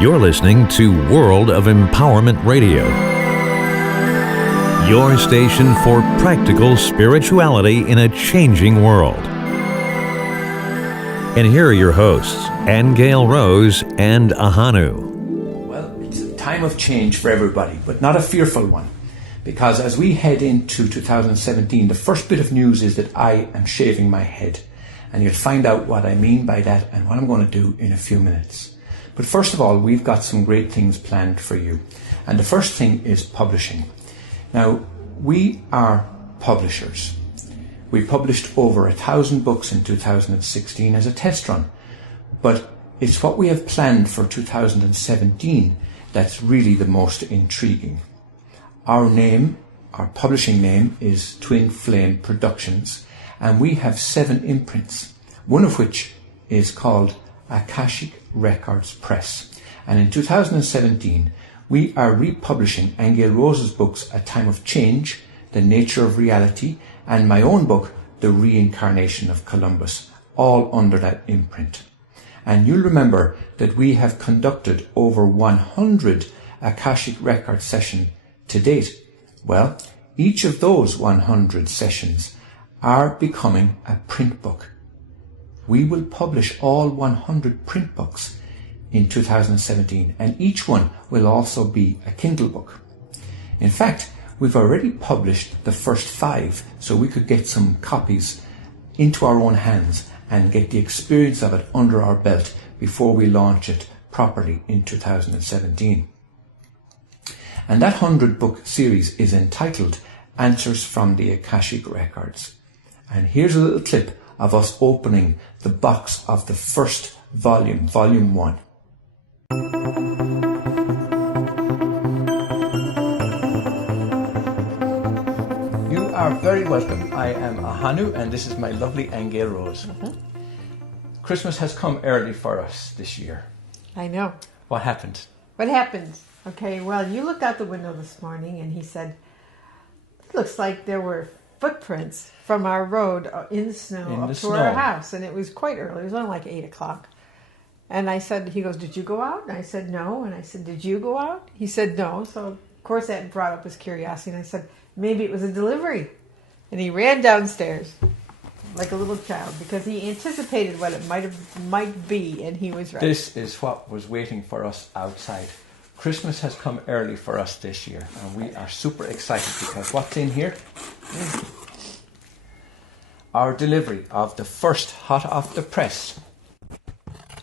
You're listening to World of Empowerment Radio, your station for practical spirituality in a changing world. And here are your hosts, Aingeal Rose and Ahonu. Well, it's a time of change for everybody, but not a fearful one. Because as we head into 2017, the first bit of news is that I am shaving my head. And you'll find out what I mean by that and what I'm going to do in a few minutes. But first of all, we've got some great things planned for you. And the first thing is publishing. Now, we are publishers. We published over 1,000 books in 2016 as a test run. But it's what we have planned for 2017 that's really the most intriguing. Our publishing name is Twin Flame Productions, and we have 7 imprints, one of which is called Akashic Records Press. And in 2017, we are republishing Aingeal Rose's books, A Time of Change, The Nature of Reality, and my own book, The Reincarnation of Columbus, all under that imprint. And you'll remember that we have conducted over 100 Akashic Record sessions to date. Well, each of those 100 sessions are becoming a print book. We will publish all 100 print books in 2017, and each one will also be a Kindle book. In fact, we've already published the first 5, so we could get some copies into our own hands and get the experience of it under our belt before we launch it properly in 2017. And that 100-book series is entitled Answers from the Akashic Records. And here's a little clip of us opening the box of the first volume, Volume 1. You are very welcome. I am Ahonu, and this is my lovely Aingeal Rose. Christmas has come early for us this year. I know. What happened? What happened? Okay, well, you looked out the window this morning and he said, it looks like there were footprints from our road in the snow up to our house. And it was quite early. It was only like 8 o'clock. And I said, he goes, did you go out? And I said, no. And I said, did you go out? He said, no. So, of course, that brought up his curiosity. And I said, maybe it was a delivery. And he ran downstairs like a little child because he anticipated what it might be, and he was right. This is what was waiting for us outside. Christmas has come early for us this year, and we are super excited because what's in here? Our delivery of the first hot off the press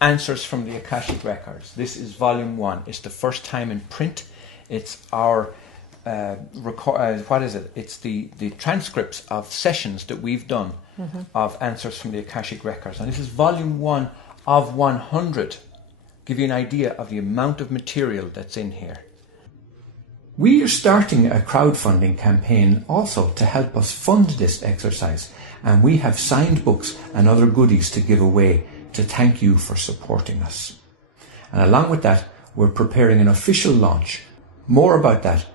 Answers from the Akashic Records. This is Volume 1. It's the first time in print. It's our It's the transcripts of sessions that we've done of Answers from the Akashic Records. And this is Volume 1 of 100. Give you an idea of the amount of material that's in here. We are starting a crowdfunding campaign also to help us fund this exercise, and we have signed books and other goodies to give away to thank you for supporting us. And along with that, we're preparing an official launch. More about that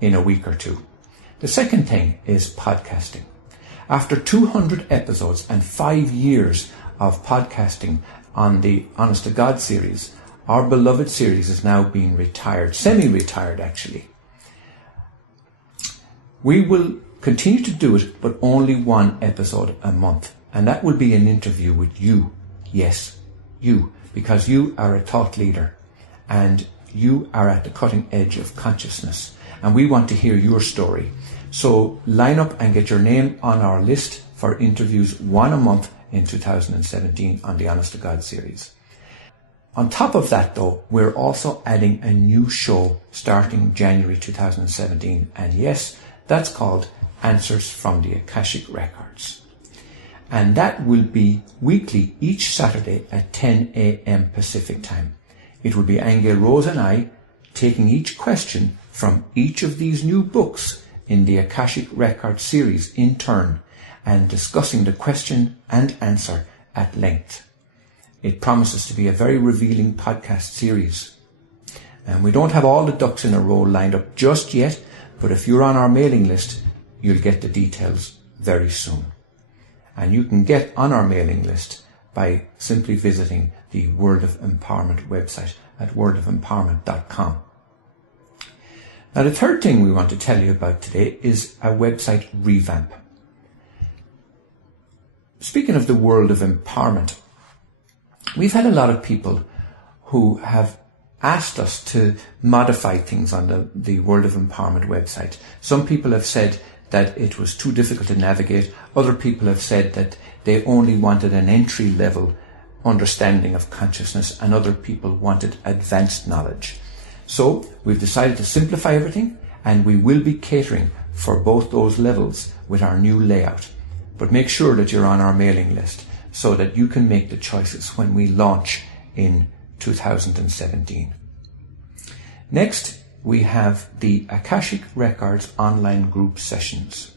in a week or two. The second thing is podcasting. After 200 episodes and 5 years of podcasting on the Honest to God series, our beloved series is now being retired, semi-retired actually. We will continue to do it, but only 1 episode a month. And that will be an interview with you. Yes, you. Because you are a thought leader and you are at the cutting edge of consciousness. And we want to hear your story. So line up and get your name on our list for interviews 1 a month in 2017 on the Honest to God series. On top of that though, we're also adding a new show starting January 2017. And yes, that's called Answers from the Akashic Records. And that will be weekly each Saturday at 10 a.m. Pacific time. It will be Aingeal Rose and I taking each question from each of these new books in the Akashic Records series in turn and discussing the question and answer at length. It promises to be a very revealing podcast series. And we don't have all the ducks in a row lined up just yet, but if you're on our mailing list, you'll get the details very soon. And you can get on our mailing list by simply visiting the World of Empowerment website at worldofempowerment.com. Now, the third thing we want to tell you about today is a website revamp. Speaking of the World of Empowerment, we've had a lot of people who have asked us to modify things on the World of Empowerment website. Some people have said that it was too difficult to navigate. Other people have said that they only wanted an entry-level understanding of consciousness, and other people wanted advanced knowledge. So we've decided to simplify everything, and we will be catering for both those levels with our new layout. But make sure that you're on our mailing list so that you can make the choices when we launch in 2017. Next, we have the Akashic Records online group sessions.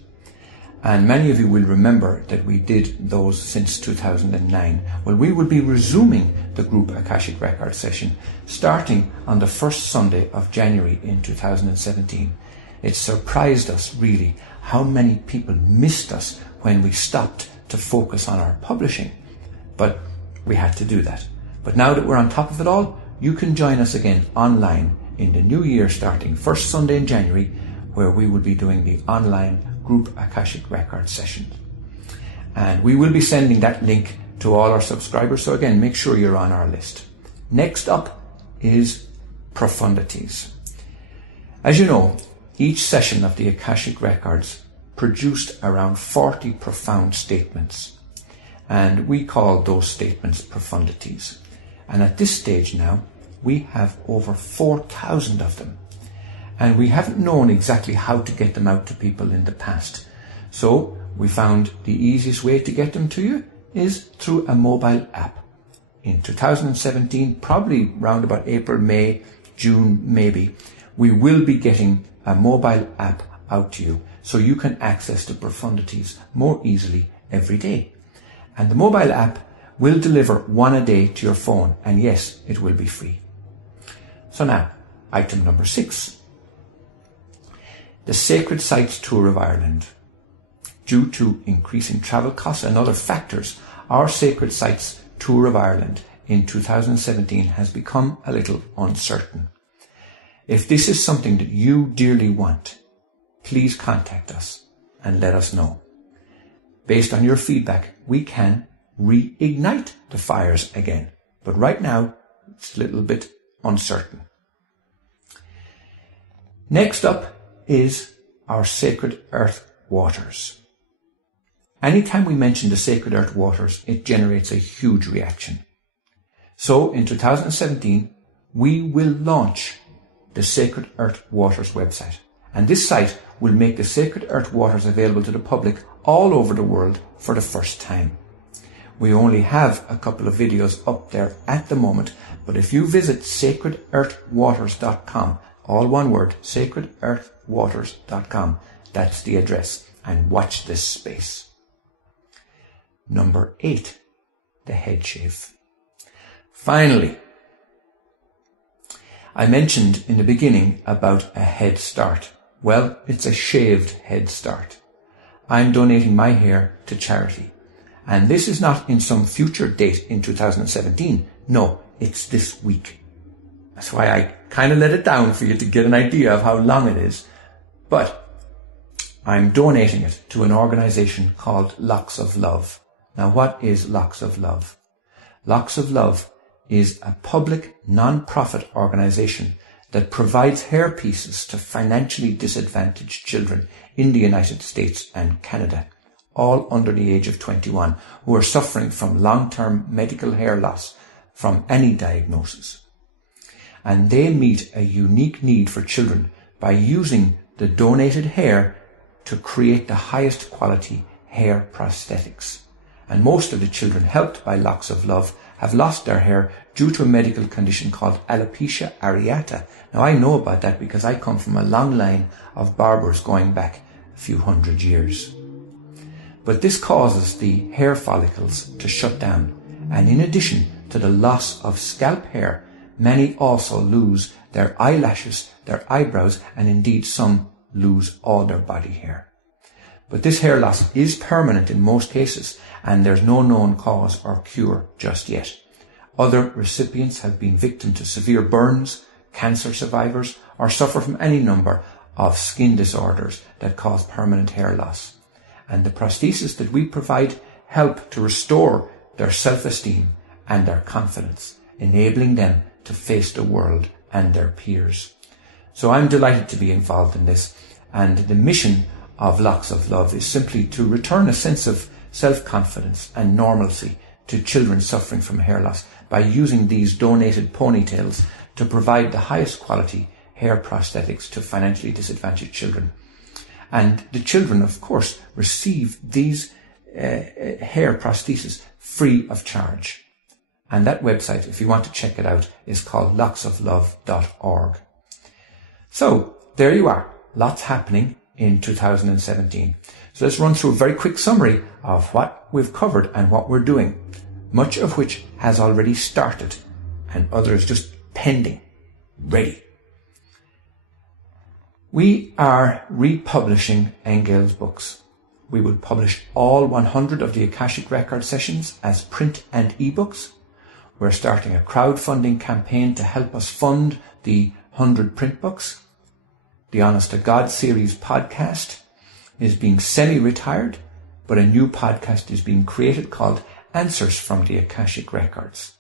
And many of you will remember that we did those since 2009. Well, we will be resuming the group Akashic Records session starting on the first Sunday of January in 2017. It surprised us really how many people missed us when we stopped to focus on our publishing. But we had to do that. But now that we're on top of it all, you can join us again online in the new year starting first Sunday in January, where we will be doing the online group Akashic Records session. And we will be sending that link to all our subscribers, so again, make sure you're on our list. Next up is profundities. As you know, each session of the Akashic Records produced around 40 profound statements, and we call those statements profundities. And at this stage now, we have over 4,000 of them. And we haven't known exactly how to get them out to people in the past. So we found the easiest way to get them to you is through a mobile app. In 2017, probably around about April, May, June maybe, we will be getting a mobile app out to you so you can access the profundities more easily every day. And the mobile app will deliver one a day to your phone, and yes, it will be free. So now, item number 6. The Sacred Sites Tour of Ireland. Due to increasing travel costs and other factors, our Sacred Sites Tour of Ireland in 2017 has become a little uncertain. If this is something that you dearly want, please contact us and let us know. Based on your feedback, we can reignite the fires again, but right now it's a little bit uncertain. Next up is our Sacred Earth Waters. Anytime we mention the Sacred Earth Waters, it generates a huge reaction. So in 2017, we will launch the Sacred Earth Waters website. And this site will make the Sacred Earth Waters available to the public all over the world for the first time. We only have a couple of videos up there at the moment, but if you visit sacredearthwaters.com, all one word, sacredearthwaters.com, that's the address, and watch this space. Number 8, the head shave. Finally, I mentioned in the beginning about a head start. Well, it's a shaved head start. I'm donating my hair to charity. And this is not in some future date in 2017. No, it's this week. That's why I kind of let it down for you to get an idea of how long it is. But I'm donating it to an organization called Locks of Love. Now, what is Locks of Love? Locks of Love is a public non-profit organization that provides hair pieces to financially disadvantaged children in the United States and Canada, all under the age of 21, who are suffering from long-term medical hair loss from any diagnosis. And they meet a unique need for children by using the donated hair to create the highest quality hair prosthetics. And most of the children helped by Locks of Love have lost their hair due to a medical condition called alopecia areata. Now, I know about that because I come from a long line of barbers going back a few hundred years. But this causes the hair follicles to shut down, and in addition to the loss of scalp hair, many also lose their eyelashes, their eyebrows, and indeed some lose all their body hair. But this hair loss is permanent in most cases, and there's no known cause or cure just yet. Other recipients have been victim to severe burns, cancer survivors, or suffer from any number of skin disorders that cause permanent hair loss. And the prostheses that we provide help to restore their self-esteem and their confidence, enabling them to face the world and their peers. So I'm delighted to be involved in this, and the mission of Locks of Love is simply to return a sense of self-confidence and normalcy to children suffering from hair loss by using these donated ponytails to provide the highest quality hair prosthetics to financially disadvantaged children. And the children, of course, receive these hair prostheses free of charge. And that website, if you want to check it out, is called locksoflove.org. So there you are, lots happening in 2017. So let's run through a very quick summary of what we've covered and what we're doing, much of which has already started and others just pending, ready. We are republishing Aingeal's books. We will publish all 100 of the Akashic Record sessions as print and ebooks. We're starting a crowdfunding campaign to help us fund the 100 print books. The Honest to God series podcast is being semi-retired, but a new podcast is being created called Answers from the Akashic Records.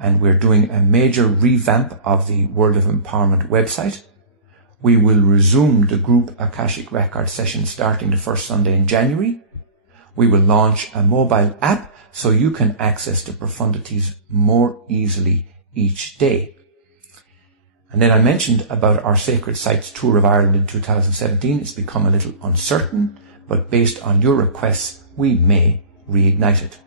And we're doing a major revamp of the World of Empowerment website. We will resume the group Akashic Record session starting the first Sunday in January. We will launch a mobile app so you can access the profundities more easily each day. And then I mentioned about our Sacred Sites Tour of Ireland in 2017. It's become a little uncertain, but based on your requests, we may reignite it.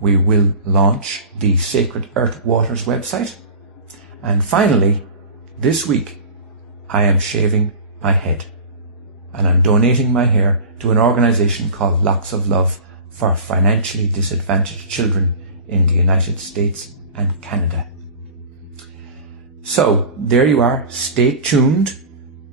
We will launch the Sacred Earth Waters website. And finally, this week, I am shaving my head, and I'm donating my hair to an organisation called Locks of Love for financially disadvantaged children in the United States and Canada. So there you are, stay tuned.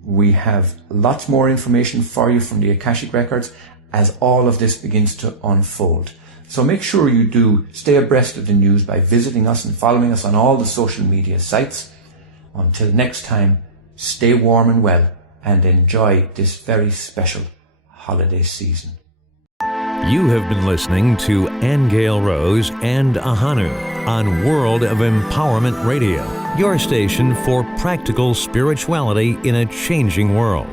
We have lots more information for you from the Akashic Records as all of this begins to unfold. So make sure you do stay abreast of the news by visiting us and following us on all the social media sites. Until next time, stay warm and well and enjoy this very special holiday season. You have been listening to Aingeal Rose and Ahonu on World of Empowerment Radio, your station for practical spirituality in a changing world.